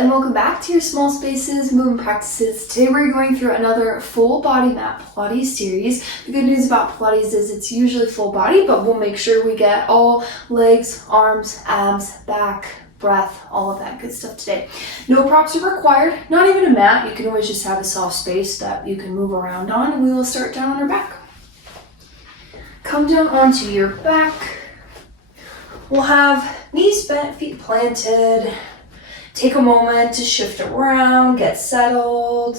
and welcome back to your Small Spaces movement practices. Today we're going through another full body mat Pilates series. The good news about Pilates is it's usually full body, but we'll make sure we get all legs, arms, abs, back, breath, all of that good stuff today. No props are required, not even a mat. You can always just have a soft space that you can move around on, and we will start down on our back. Come down onto your back. We'll have knees bent, feet planted. Take a moment to shift around, get settled.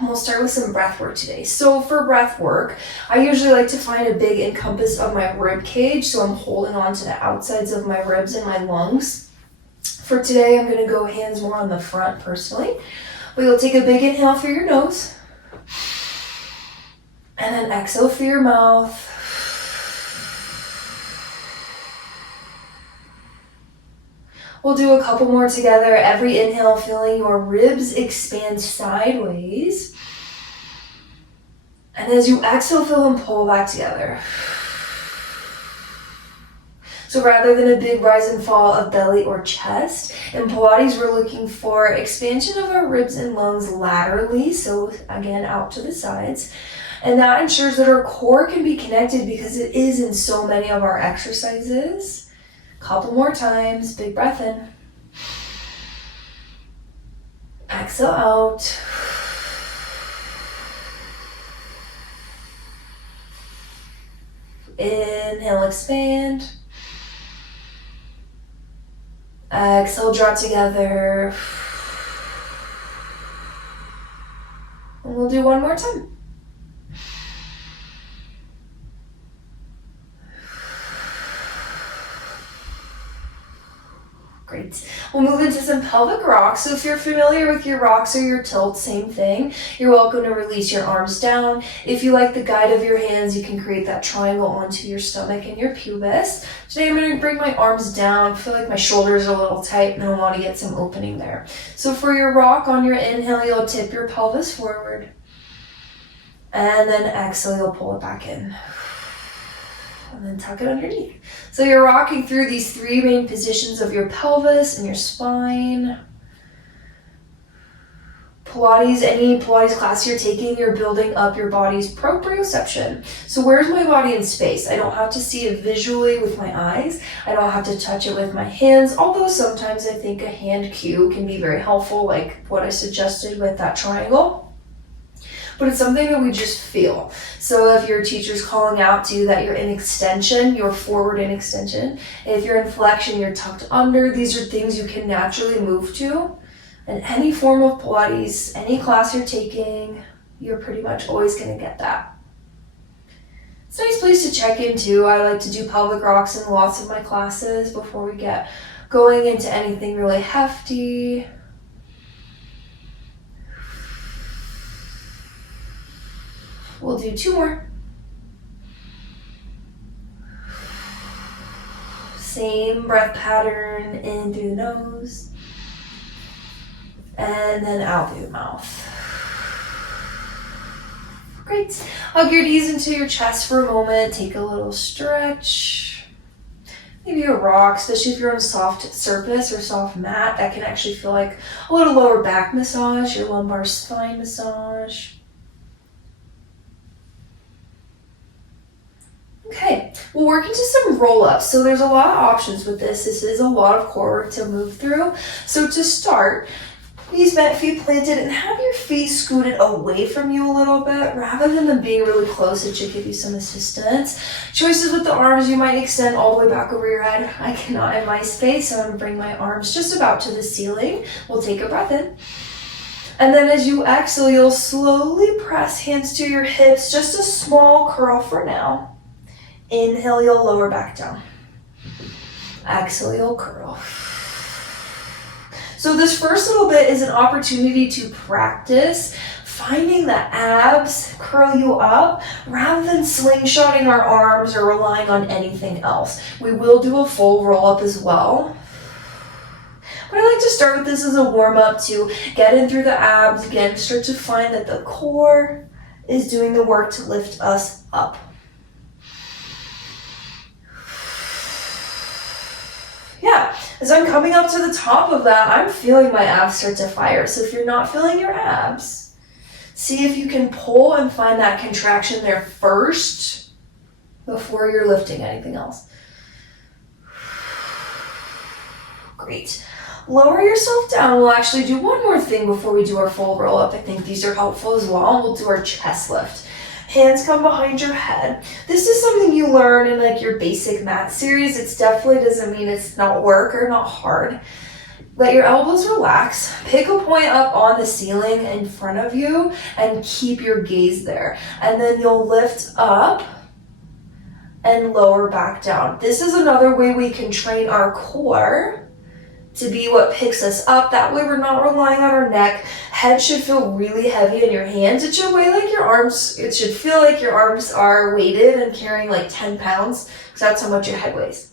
We'll start with some breath work today. So for breath work, I usually like to find a big encompass of my rib cage, so I'm holding on to the outsides of my ribs and my lungs. For today, I'm going to go hands more on the front personally. But you'll take a big inhale through your nose, and then exhale through your mouth. We'll do a couple more together. Every inhale, feeling your ribs expand sideways. And as you exhale, feel them pull back together. So rather than a big rise and fall of belly or chest, in Pilates, we're looking for expansion of our ribs and lungs laterally. So again, out to the sides. And that ensures that our core can be connected because it is in so many of our exercises. Couple more times, big breath in. Exhale out. Inhale, expand. Exhale, draw together. And we'll do one more time. Great. We'll move into some pelvic rocks. So if you're familiar with your rocks or your tilts, same thing. You're welcome to release your arms down. If you like the guide of your hands, you can create that triangle onto your stomach and your pubis. Today I'm going to bring my arms down. I feel like my shoulders are a little tight and I want to get some opening there. So for your rock, on your inhale, you'll tip your pelvis forward. And then exhale, you'll pull it back in. And then tuck it underneath. So you're rocking through these three main positions of your pelvis and your spine. Pilates, any Pilates class you're taking, you're building up your body's proprioception. So where's my body in space? I don't have to see it visually with my eyes. I don't have to touch it with my hands, although sometimes I think a hand cue can be very helpful, like what I suggested with that triangle. But it's something that we just feel. So if your teacher's calling out to you that you're in extension, you're forward in extension. If you're in flexion, you're tucked under. These are things you can naturally move to. And any form of Pilates, any class you're taking, you're pretty much always gonna get that. It's a nice place to check into. I like to do pelvic rocks in lots of my classes before we get going into anything really hefty. We'll do two more. Same breath pattern, in through the nose, and then out through the mouth. Great. Hug your knees into your chest for a moment. Take a little stretch. Maybe a rock, especially if you're on a soft surface or soft mat, that can actually feel like a little lower back massage, your lumbar spine massage. Okay, we'll work into some roll-ups. So there's a lot of options with this. This is a lot of core work to move through. So to start, knees bent, feet planted, and have your feet scooted away from you a little bit. Rather than them being really close, it should give you some assistance. Choices with the arms, you might extend all the way back over your head. I cannot in my space, so I'm gonna bring my arms just about to the ceiling. We'll take a breath in. And then as you exhale, you'll slowly press hands to your hips, just a small curl for now. Inhale, you'll lower back down. Exhale, you'll curl. So this first little bit is an opportunity to practice finding the abs curl you up rather than slingshotting our arms or relying on anything else. We will do a full roll up as well. But I like to start with this as a warm up to get in through the abs. Again, start to find that the core is doing the work to lift us up. As I'm coming up to the top of that, I'm feeling my abs start to fire. So if you're not feeling your abs, see if you can pull and find that contraction there first before you're lifting anything else. Great. Lower yourself down. We'll actually do one more thing before we do our full roll up. I think these are helpful as well. We'll do our chest lift. Hands come behind your head. This is something you learn in like your basic mat series. It definitely doesn't mean it's not work or not hard. Let your elbows relax. Pick a point up on the ceiling in front of you and keep your gaze there. And then you'll lift up and lower back down. This is another way we can train our core to be what picks us up. That way we're not relying on our neck. Head should feel really heavy in your hands. It should weigh like your arms. It should feel like your arms are weighted and carrying like 10 pounds because that's how much your head weighs.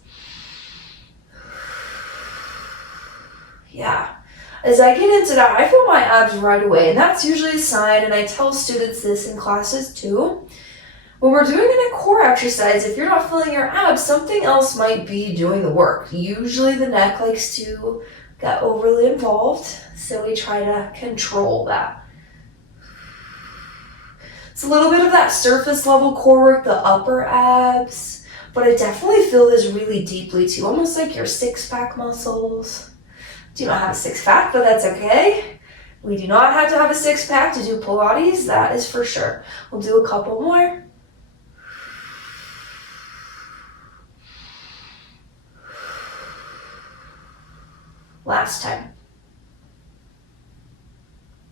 Yeah. As I get into that, I feel my abs right away, and that's usually a sign, and I tell students this in classes too. When we're doing a core exercise, if you're not feeling your abs, something else might be doing the work. Usually the neck likes to get overly involved, so we try to control that. It's a little bit of that surface level core work, the upper abs, but I definitely feel this really deeply too, almost like your six-pack muscles. Do not have a six-pack, but that's okay. We do not have to have a six-pack to do Pilates, that is for sure. We'll do a couple more. Last time.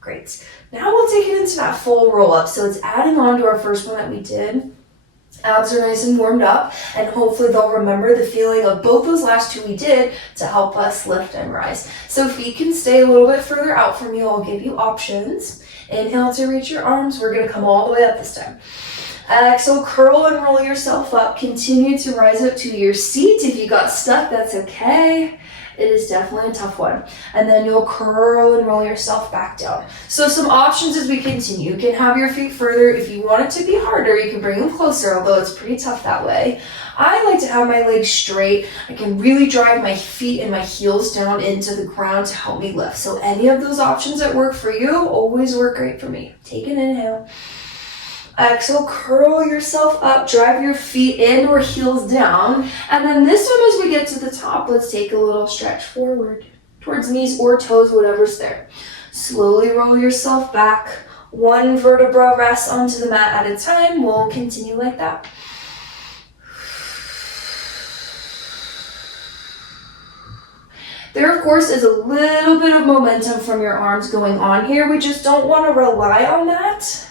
Great. Now we'll take it into that full roll up. So it's adding on to our first one that we did. Abs are nice and warmed up, and hopefully they'll remember the feeling of both those last two we did to help us lift and rise. So feet can stay a little bit further out from you. I'll give you options. Inhale to reach your arms. We're going to come all the way up this time. Exhale, curl and roll yourself up. Continue to rise up to your seat. If you got stuck, that's okay. It is definitely a tough one. And then you'll curl and roll yourself back down. So some options as we continue. You can have your feet further. If you want it to be harder, you can bring them closer, although it's pretty tough that way. I like to have my legs straight. I can really drive my feet and my heels down into the ground to help me lift. So any of those options that work for you always work great for me. Take an inhale. Exhale, curl yourself up, drive your feet in or heels down. And then this one, as we get to the top, let's take a little stretch forward towards knees or toes, whatever's there. Slowly roll yourself back. One vertebra rests onto the mat at a time. We'll continue like that. There, of course, is a little bit of momentum from your arms going on here. We just don't want to rely on that.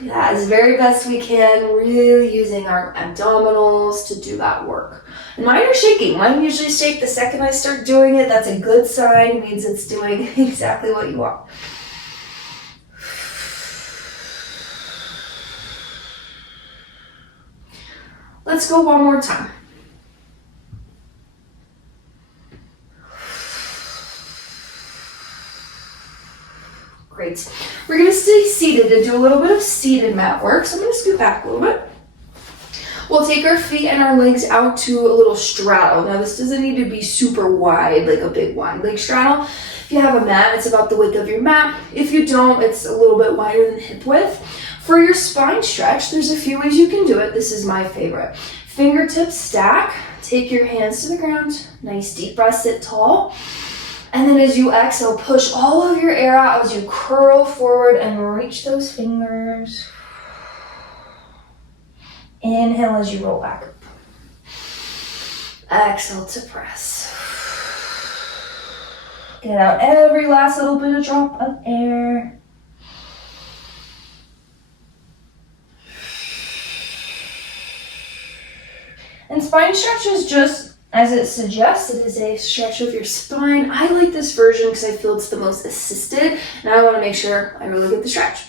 Yeah, as very best we can, really using our abdominals to do that work. And mine are shaking. Mine usually shake the second I start doing it. That's a good sign. It means it's doing exactly what you want. Let's go one more time. Great. We're going to stay seated and do a little bit of seated mat work. So I'm going to scoot back a little bit. We'll take our feet and our legs out to a little straddle. Now this doesn't need to be super wide, like a big wide leg straddle. If you have a mat, it's about the width of your mat. If you don't, it's a little bit wider than hip width. For your spine stretch, there's a few ways you can do it. This is my favorite. Fingertips stack. Take your hands to the ground. Nice deep breath, sit tall. And then as you exhale, push all of your air out as you curl forward and reach those fingers. Inhale as you roll back up. Exhale to press. Get out every last little bit of drop of air. And spine stretch is just as it suggests, it is a stretch of your spine. I like this version because I feel it's the most assisted, and I want to make sure I really get the stretch.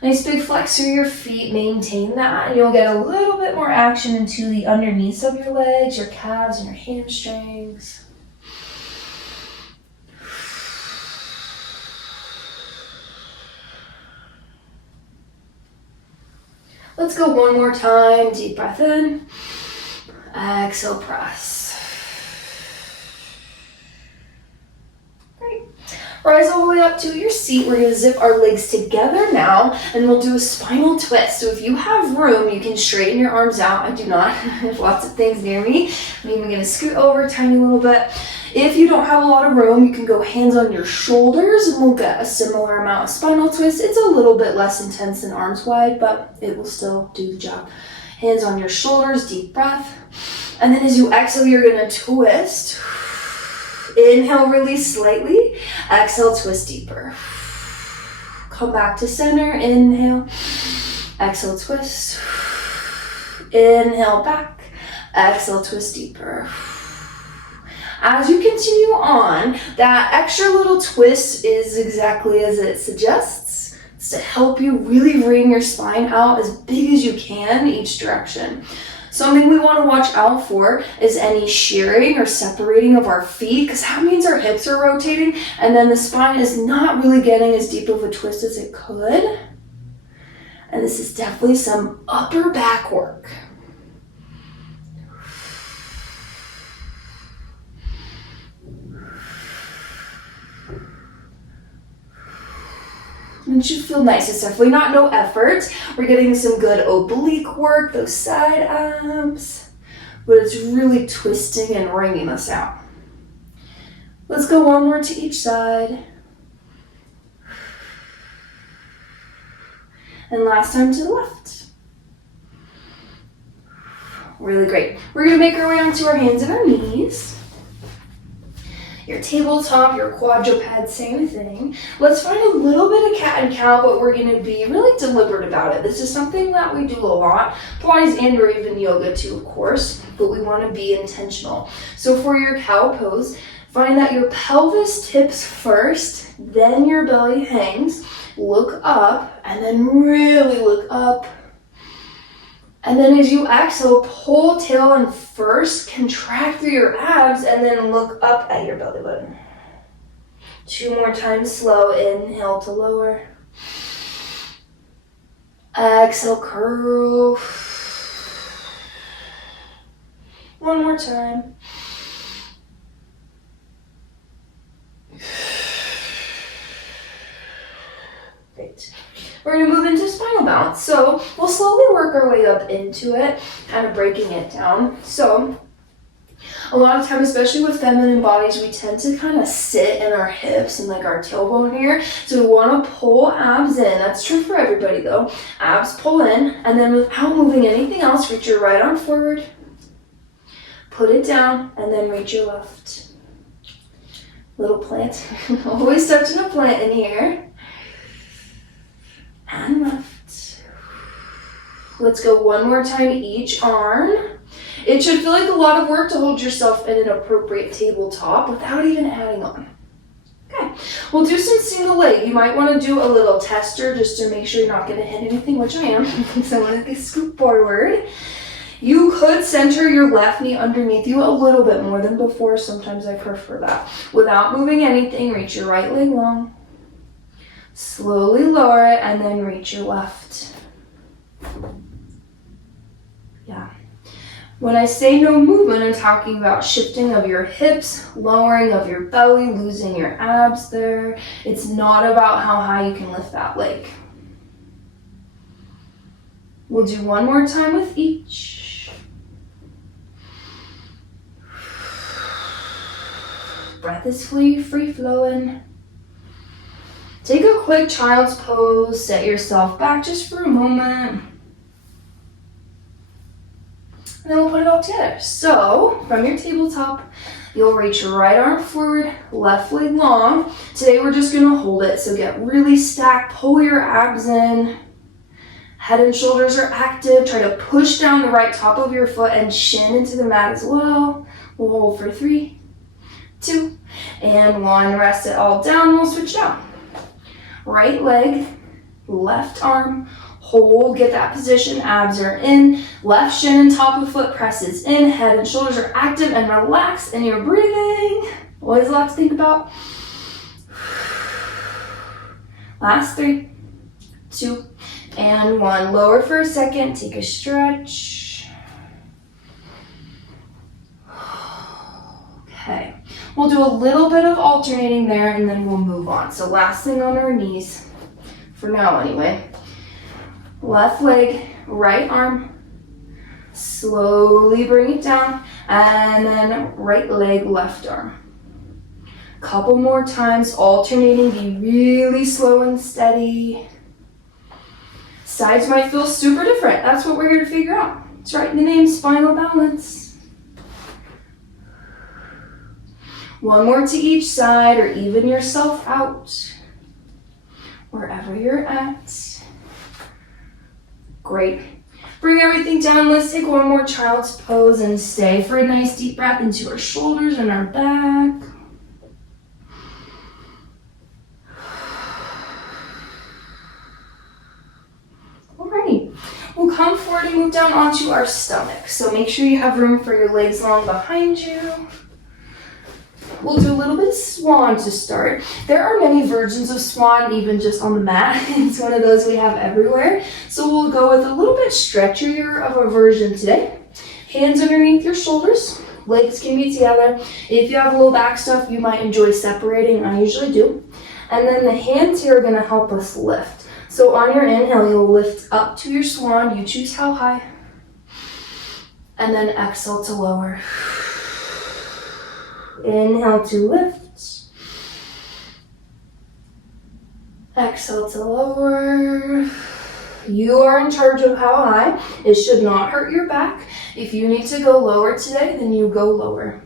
Nice big flex through your feet, maintain that, and you'll get a little bit more action into the underneath of your legs, your calves, and your hamstrings. Let's go one more time. Deep breath in. Exhale, press. Great. Rise all the way up to your seat. We're gonna zip our legs together now, and we'll do a spinal twist. So if you have room, you can straighten your arms out. I do not. I have lots of things near me. I'm even gonna scoot over a tiny little bit. If you don't have a lot of room, you can go hands on your shoulders, and we'll get a similar amount of spinal twist. It's a little bit less intense than arms wide, but it will still do the job. Hands on your shoulders, deep breath. And then as you exhale, you're gonna twist. Inhale, release slightly. Exhale, twist deeper. Come back to center. Inhale. Exhale, twist. Inhale, back. Exhale, twist deeper. As you continue on, that extra little twist is exactly as it suggests. It's to help you really bring your spine out as big as you can each direction. Something we want to watch out for is any shearing or separating of our feet, because that means our hips are rotating and then the spine is not really getting as deep of a twist as it could. And this is definitely some upper back work. It should feel nice. It's definitely not no effort. We're getting some good oblique work, those side abs, but it's really twisting and wringing us out. Let's go one more to each side. And last time to the left. Really great. We're gonna make our way onto our hands and our knees. Your tabletop, your quadruped, same thing. Let's find a little bit of cat and cow, but we're gonna be really deliberate about it. This is something that we do a lot, Pilates and or even yoga too, of course, but we wanna be intentional. So for your cow pose, find that your pelvis tips first, then your belly hangs, look up, and then really look up. And then as you exhale, pull tail in first, contract through your abs, and then look up at your belly button. 2 more times, slow, inhale to lower. Exhale, curl. 1 more time. Great. We're going to move into spinal balance. So we'll slowly work our way up into it, kind of breaking it down. So a lot of times, especially with feminine bodies, we tend to kind of sit in our hips and like our tailbone here. So we want to pull abs in. That's true for everybody though. Abs pull in, and then without moving anything else, reach your right arm forward, put it down, and then reach your left. Little plant. Always touching a plant in here. And left. Let's go one more time, each arm. It should feel like a lot of work to hold yourself in an appropriate tabletop without even adding on. Okay, we'll do some single leg. You might want to do a little tester just to make sure you're not going to hit anything, which I am, because I want to scoop forward. You could center your left knee underneath you a little bit more than before. Sometimes I prefer that. Without moving anything, reach your right leg long. Slowly lower it and then reach your left. Yeah. When I say no movement, I'm talking about shifting of your hips, lowering of your belly, losing your abs there. It's not about how high you can lift that leg. We'll do one more time with each. Breath is free flowing. Take a quick child's pose, set yourself back just for a moment. And then we'll put it all together. So, from your tabletop, you'll reach your right arm forward, left leg long. Today we're just gonna hold it, so get really stacked, pull your abs in. Head and shoulders are active. Try to push down the right top of your foot and shin into the mat as well. We'll hold for 3, 2, and 1. Rest it all down, we'll switch down. Right leg, left arm, hold, get that position, abs are in, left shin and top of foot presses in, head and shoulders are active and relax in your breathing. Always a lot to think about. Last 3, 2, and 1. Lower for a second, take a stretch. We'll do a little bit of alternating there and then we'll move on. So last thing on our knees, for now anyway. Left leg, right arm, slowly bring it down, and then right leg, left arm. Couple more times, alternating, be really slow and steady. Sides might feel super different. That's what we're here to figure out. It's right in the name, spinal balance. One more to each side, or even yourself out, wherever you're at. Great. Bring everything down. Let's take one more child's pose and stay for a nice deep breath into our shoulders and our back. Alrighty. We'll come forward and move down onto our stomach. So make sure you have room for your legs long behind you. We'll do a little bit of swan to start. There are many versions of swan, even just on the mat. It's one of those we have everywhere. So we'll go with a little bit stretchier of a version today. Hands underneath your shoulders. Legs can be together. If you have low back stuff, you might enjoy separating. I usually do. And then the hands here are going to help us lift. So on your inhale, you'll lift up to your swan. You choose how high. And then exhale to lower. Inhale to lift. Exhale to lower. You are in charge of how high. It should not hurt your back. If you need to go lower today, then you go lower.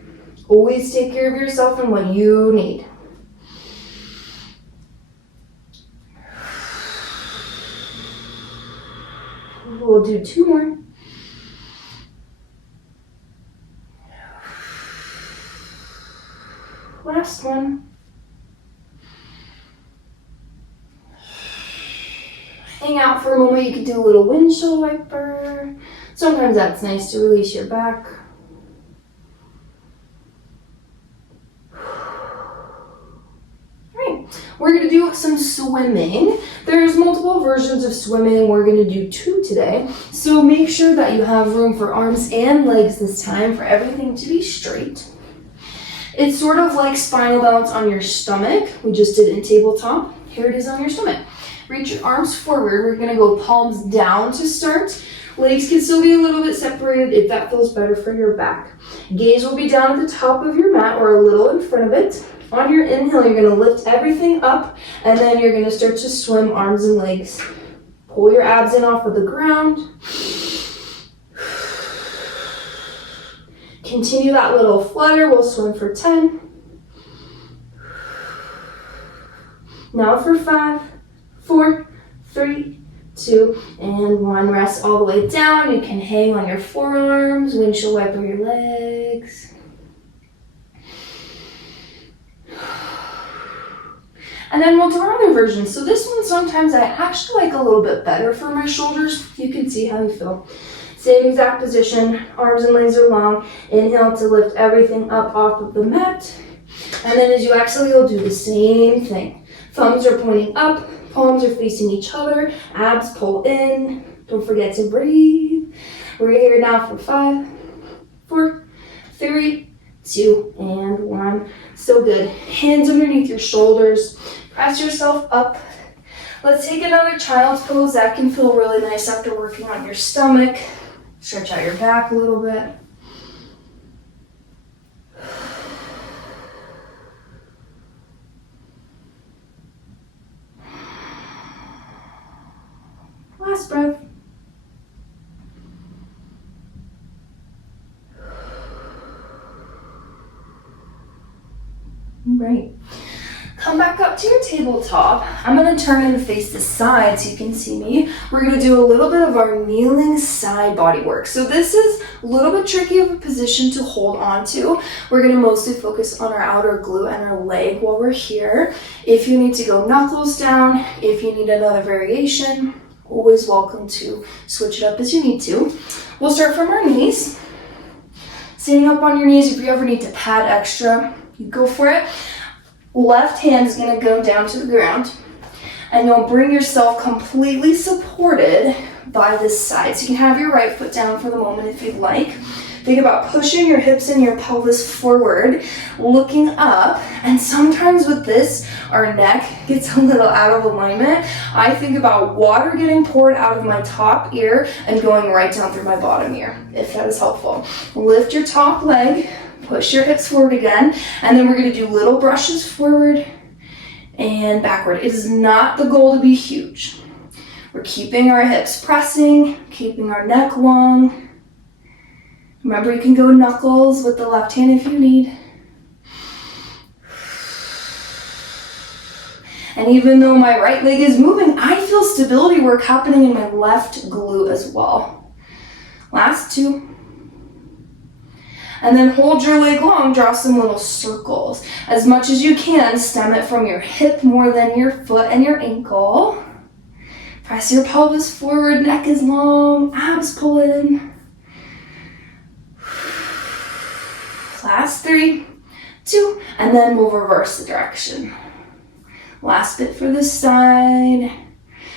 Always take care of yourself and what you need. We'll do 2 more. Last one. Hang out for a moment. You can do a little windshield wiper. Sometimes that's nice to release your back. Alright, we're going to do some swimming. There's multiple versions of swimming. We're going to do 2 today. So make sure that you have room for arms and legs this time for everything to be straight. It's sort of like spinal balance on your stomach. We just did it in tabletop. Here it is on your stomach. Reach your arms forward. We're going to go palms down to start. Legs can still be a little bit separated if that feels better for your back. Gaze will be down at the top of your mat or a little in front of it. On your inhale, you're going to lift everything up, and then you're going to start to swim arms and legs. Pull your abs in off of the ground. Continue that little flutter. We'll swim for 10. Now for 5, 4, 3, 2, and 1. Rest all the way down. You can hang on your forearms, windshield wiper your legs. And then we'll do our other version. So this one sometimes I actually like a little bit better for my shoulders. You can see how you feel. Same exact position, arms and legs are long. Inhale to lift everything up off of the mat. And then as you exhale, you'll do the same thing. Thumbs are pointing up, palms are facing each other, abs pull in. Don't forget to breathe. We're here now for 5, 4, 3, 2, and 1. So good. Hands underneath your shoulders. Press yourself up. Let's take another child's pose. That can feel really nice after working on your stomach. Stretch out your back a little bit. Last breath. Great. Come back up to your tabletop. I'm going to turn and face the side so you can see me. We're going to do a little bit of our kneeling side body work. So this is a little bit tricky of a position to hold on to. We're going to mostly focus on our outer glute and our leg while we're here. If you need to go knuckles down, if you need another variation, always welcome to switch it up as you need to. We'll start from our knees. Sitting up on your knees, if you ever need to pad extra, you go for it. Left hand is going to go down to the ground, and you'll bring yourself completely supported by this side. So you can have your right foot down for the moment if you'd like. Think about pushing your hips and your pelvis forward, looking up, and sometimes with this, our neck gets a little out of alignment. I think about water getting poured out of my top ear and going right down through my bottom ear, if that is helpful. Lift your top leg, push your hips forward again, and then we're gonna do little brushes forward and backward. It is not the goal to be huge. We're keeping our hips pressing, keeping our neck long. Remember, you can go knuckles with the left hand if you need. And even though my right leg is moving, I feel stability work happening in my left glute as well. Last two. And then hold your leg long, draw some little circles. As much as you can, stem it from your hip more than your foot and your ankle. Press your pelvis forward, neck is long, abs pull in. Last 3, 2, and then we'll reverse the direction. Last bit for this side.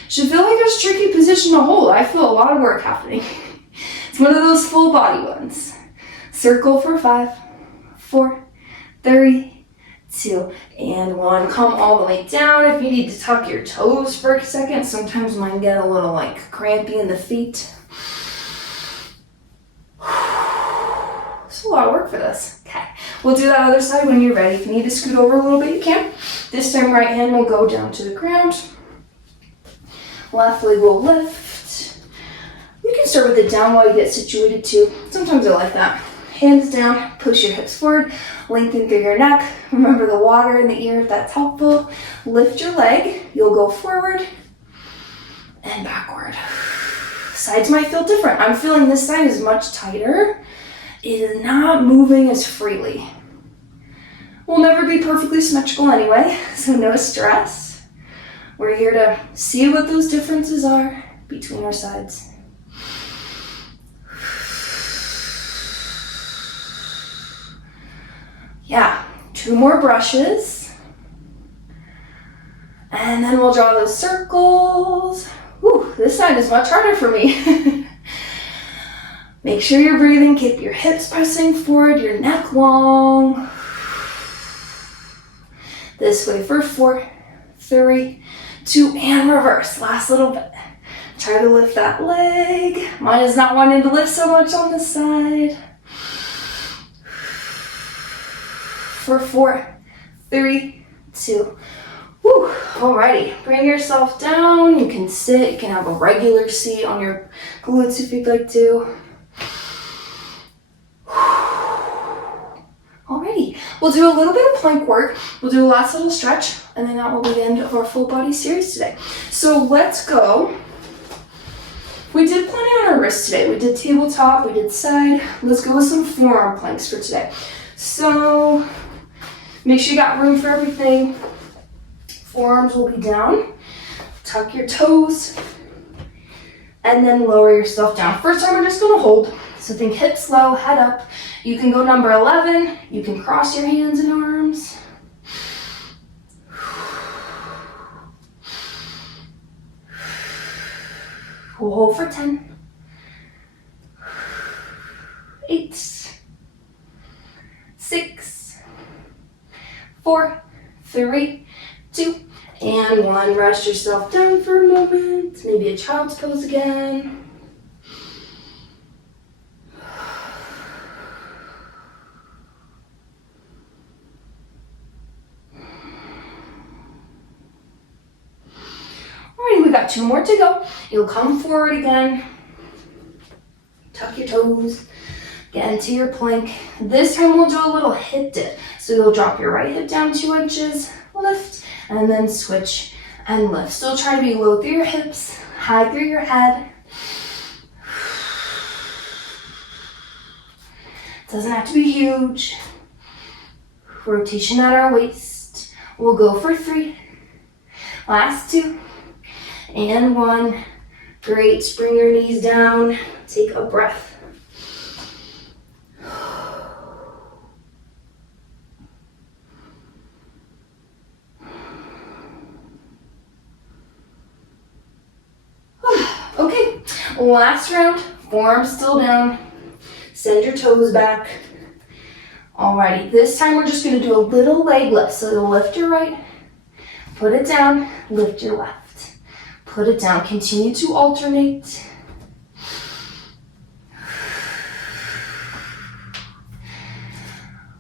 Should feel like a tricky position to hold. I feel a lot of work happening. It's one of those full body ones. Circle for 5, 4, 3, 2, and 1. Come all the way down. If you need to tuck your toes for a second, sometimes mine get a little like crampy in the feet. It's a lot of work for this. Okay, we'll do that other side when you're ready. If you need to scoot over a little bit, you can. This time right hand will go down to the ground. Left leg will lift. You can start with it down while you get situated too. Sometimes I like that. Hands down, push your hips forward, lengthen through your neck. Remember the water in the ear if that's helpful. Lift your leg, you'll go forward and backward. Sides might feel different. I'm feeling this side is much tighter. It is not moving as freely. We'll never be perfectly symmetrical anyway, so no stress. We're here to see what those differences are between our sides. Yeah, 2 more brushes. And then we'll draw those circles. Whew, this side is much harder for me. Make sure you're breathing, keep your hips pressing forward, your neck long. This way for 4, 3, 2, and reverse. Last little bit. Try to lift that leg. Mine is not wanting to lift so much on this side. For 4, 3, 2. Woo. Alrighty, bring yourself down. You can sit, you can have a regular seat on your glutes if you'd like to. Alrighty, we'll do a little bit of plank work. We'll do a last little stretch, and then that will be the end of our full body series today. So let's go. We did plenty on our wrists today. We did tabletop, we did side. Let's go with some forearm planks for today. So make sure you got room for everything. Forearms will be down. Tuck your toes. And then lower yourself down. First time we're just gonna hold. So think hips low, head up. You can go number 11. You can cross your hands and arms. We'll hold for 10. 8. 6. 4, 3, 2, and 1. Rest yourself down for a moment. Maybe a child's pose again. Alright, we've got 2 more to go. You'll come forward again. Tuck your toes. Get into your plank. This time we'll do a little hip dip. So you'll drop your right hip down 2 inches, lift, and then switch and lift. Still try to be low through your hips, high through your head. Doesn't have to be huge. Rotation at our waist. We'll go for 3. Last 2. And 1. Great. Bring your knees down. Take a breath. Okay, last round, forearms still down. Send your toes back. Alrighty, this time we're just gonna do a little leg lift. So you'll lift your right, put it down, lift your left. Put it down, continue to alternate.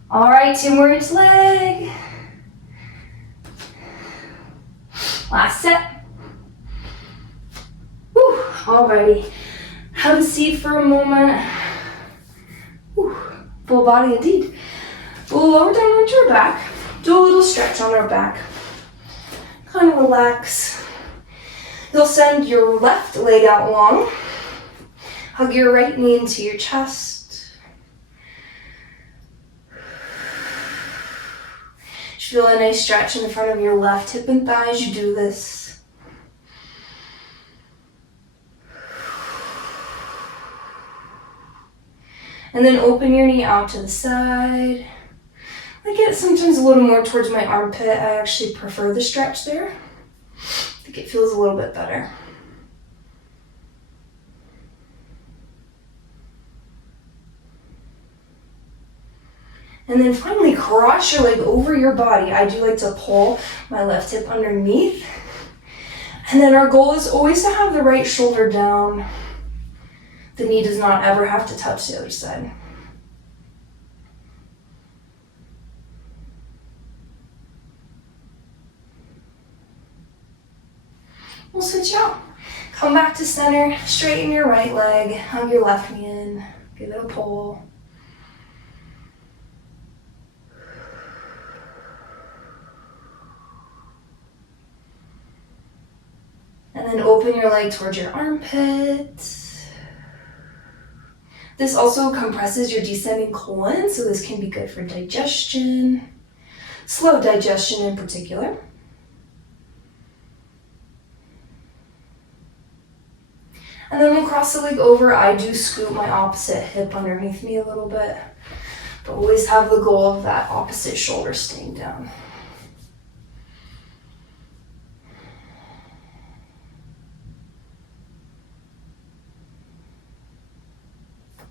All right, 2 more each leg. Last set. Whew, alrighty. Have a seat for a moment. Whew, full body indeed. We'll lower down onto our back. Do a little stretch on our back. Kind of relax. You'll send your left leg out long. Hug your right knee into your chest. Feel a nice stretch in the front of your left hip and thigh as you do this. And then open your knee out to the side. I get sometimes a little more towards my armpit. I actually prefer the stretch there. I think it feels a little bit better. And then finally, cross your leg over your body. I do like to pull my left hip underneath. And then our goal is always to have the right shoulder down. The knee does not ever have to touch the other side. We'll switch out. Come back to center, straighten your right leg, hug your left knee in, give it a pull. And then open your leg towards your armpit. This also compresses your descending colon, so this can be good for digestion, slow digestion in particular. And then we'll cross the leg over. I do scoot my opposite hip underneath me a little bit, but always have the goal of that opposite shoulder staying down.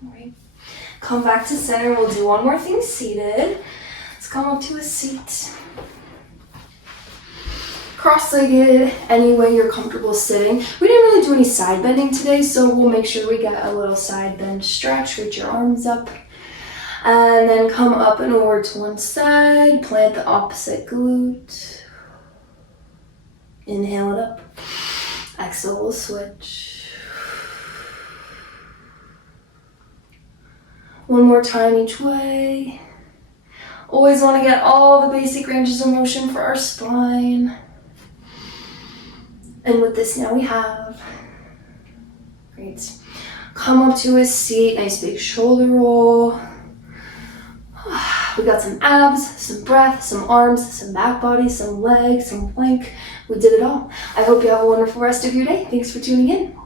All right. Come back to center. We'll do one more thing seated. Let's come up to a seat. Cross-legged, any way you're comfortable sitting. We didn't really do any side bending today, so we'll make sure we get a little side bend stretch. Reach your arms up. And then come up and over to one side. Plant the opposite glute. Inhale it up. Exhale, we'll switch. One more time each way. Always want to get all the basic ranges of motion for our spine. And with this now we have, great. Come up to a seat, nice big shoulder roll. We got some abs, some breath, some arms, some back body, some legs, some plank. We did it all. I hope you have a wonderful rest of your day. Thanks for tuning in.